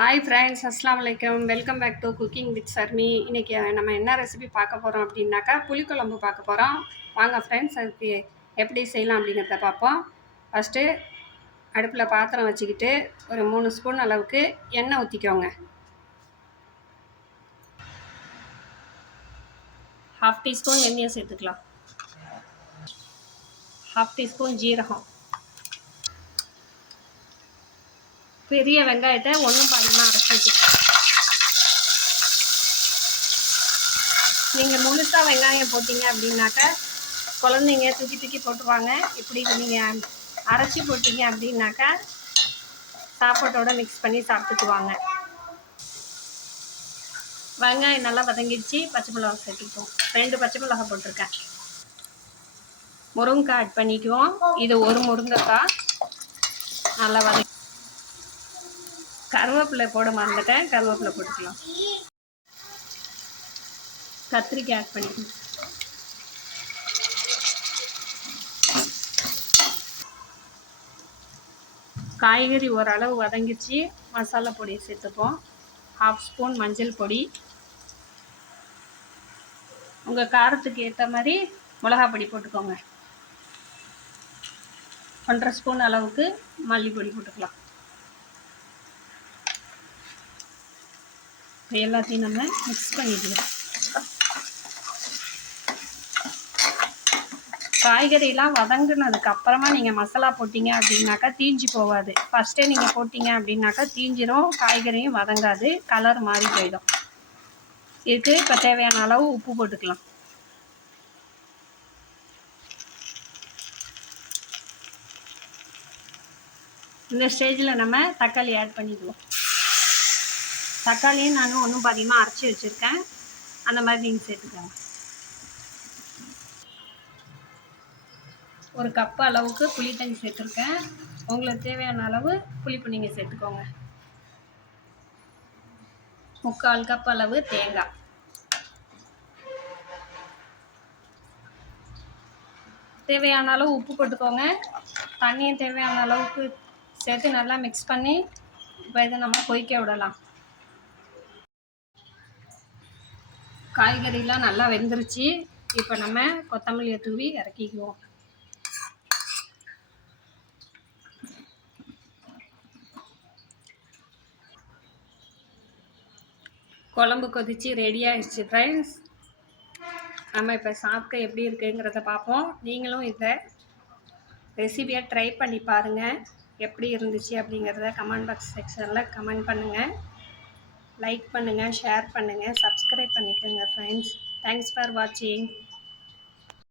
Hi friends, அஸ்ஸலாமு அலைக்கும். Welcome back to cooking with Sharmi. இன்றைக்கி நம்ம என்ன ரெசிபி பார்க்க போகிறோம் அப்படின்னாக்கா, புளிக்குழம்பு பார்க்க போகிறோம். வாங்க ஃப்ரெண்ட்ஸ், அதுக்கு எப்படி செய்யலாம் அப்படிங்கிறத பார்ப்போம். ஃபஸ்ட்டு அடுப்பில் பாத்திரம் வச்சுக்கிட்டு ஒரு 3 ஸ்பூன் அளவுக்கு எண்ணெய் ஊற்றிக்கோங்க. 1/2 டீஸ்பூன் எண்ணெயை சேர்த்துக்கலாம். 1/2 டீஸ்பூன் ஜீரகம், பெரிய வெங்காயத்தை ஒன்றும் பாதியமாக அரைச்சி வச்சுக்கலாம். நீங்கள் முழுசாக வெங்காயம் போட்டிங்க அப்படின்னாக்கா குழந்தைங்க தூக்கி தூக்கி போட்டுருவாங்க. இப்படி நீங்கள் அரைச்சி போட்டிங்க அப்படின்னாக்கா சாப்பாட்டோட மிக்ஸ் பண்ணி சாப்பிட்டுக்குவாங்க. வெங்காயம் நல்லா வதங்கிடுச்சு. பச்சை மிளகா சேர்த்துக்குவோம். 2 பச்சை மிளகா போட்டிருக்கேன். முருங்கைக்காய் ஆட் பண்ணிக்குவோம். இது ஒரு முருங்கைக்காய் நல்லா வதங்கி. கருவேப்பிலை போட மறந்துட்டேன், கருவேப்பிலை போட்டுக்கலாம். கத்திரிக்காய் ஆட் பண்ணிக்கணும். காய்கறி ஓரளவு வதங்கிச்சு. மசாலா பொடியை சேர்த்துப்போம். 1/2 ஸ்பூன் மஞ்சள் பொடி, உங்கள் காரத்துக்கு ஏற்ற மாதிரி மிளகா பொடி போட்டுக்கோங்க. 1/2 ஸ்பூன் அளவுக்கு மல்லிப்பொடி போட்டுக்கலாம். எல்லாத்தையும் நம்ம மிக்ஸ் பண்ணிக்கலாம். காய்கறிலாம் வதங்கினதுக்கு அப்புறமா நீங்கள் மசாலா போட்டிங்க அப்படின்னாக்கா தீஞ்சு போகாது. ஃபஸ்ட்டே நீங்கள் போட்டிங்க அப்படின்னாக்கா தீஞ்சிரும், காய்கறியும் வதங்காது, கலர் மாறி போயிடும். இதுக்கு இப்போ தேவையான அளவு உப்பு போட்டுக்கலாம். இந்த ஸ்டேஜில் நம்ம தக்காளி ஆட் பண்ணிக்குவோம். தக்காளியும் நான் ஒன்றும் பாதியமாக அரைச்சி வச்சுருக்கேன். அந்த மாதிரி நீங்கள் சேர்த்துக்கோங்க. ஒரு கப் அளவுக்கு புளி தண்ணி சேர்த்துருக்கேன். உங்களுக்கு தேவையான அளவு புளிப்பு நீங்கள் சேர்த்துக்கோங்க. 3/4 கப் அளவு தேங்காய், தேவையான அளவு உப்பு போட்டுக்கோங்க. தண்ணியும் தேவையான அளவுக்கு சேர்த்து நல்லா மிக்ஸ் பண்ணி இப்போ இதை நம்ம கொதிக்க விடலாம். காய்கறிலாம் நல்லா வெந்துருச்சு. இப்போ நம்ம கொத்தமல்லியை தூவி இறக்கிக்குவோம். குழம்பு கொதிச்சு ரெடி ஆகிடுச்சு ஃப்ரெண்ட்ஸ். நம்ம இப்போ சாப்பிட்டு எப்படி இருக்குங்கிறத பார்ப்போம். நீங்களும் இதை ரெசிபியை ட்ரை பண்ணி பாருங்கள். எப்படி இருந்துச்சு அப்படிங்கிறத கமெண்ட் பாக்ஸ் செக்ஷனில் கமெண்ட் பண்ணுங்கள். லைக் பண்ணுங்கள், ஷேர் பண்ணுங்கள், சப்ஸ்கிரைப் பண்ணிக்கோங்க ஃப்ரெண்ட்ஸ். தேங்க்ஸ் ஃபார் வாட்சிங்.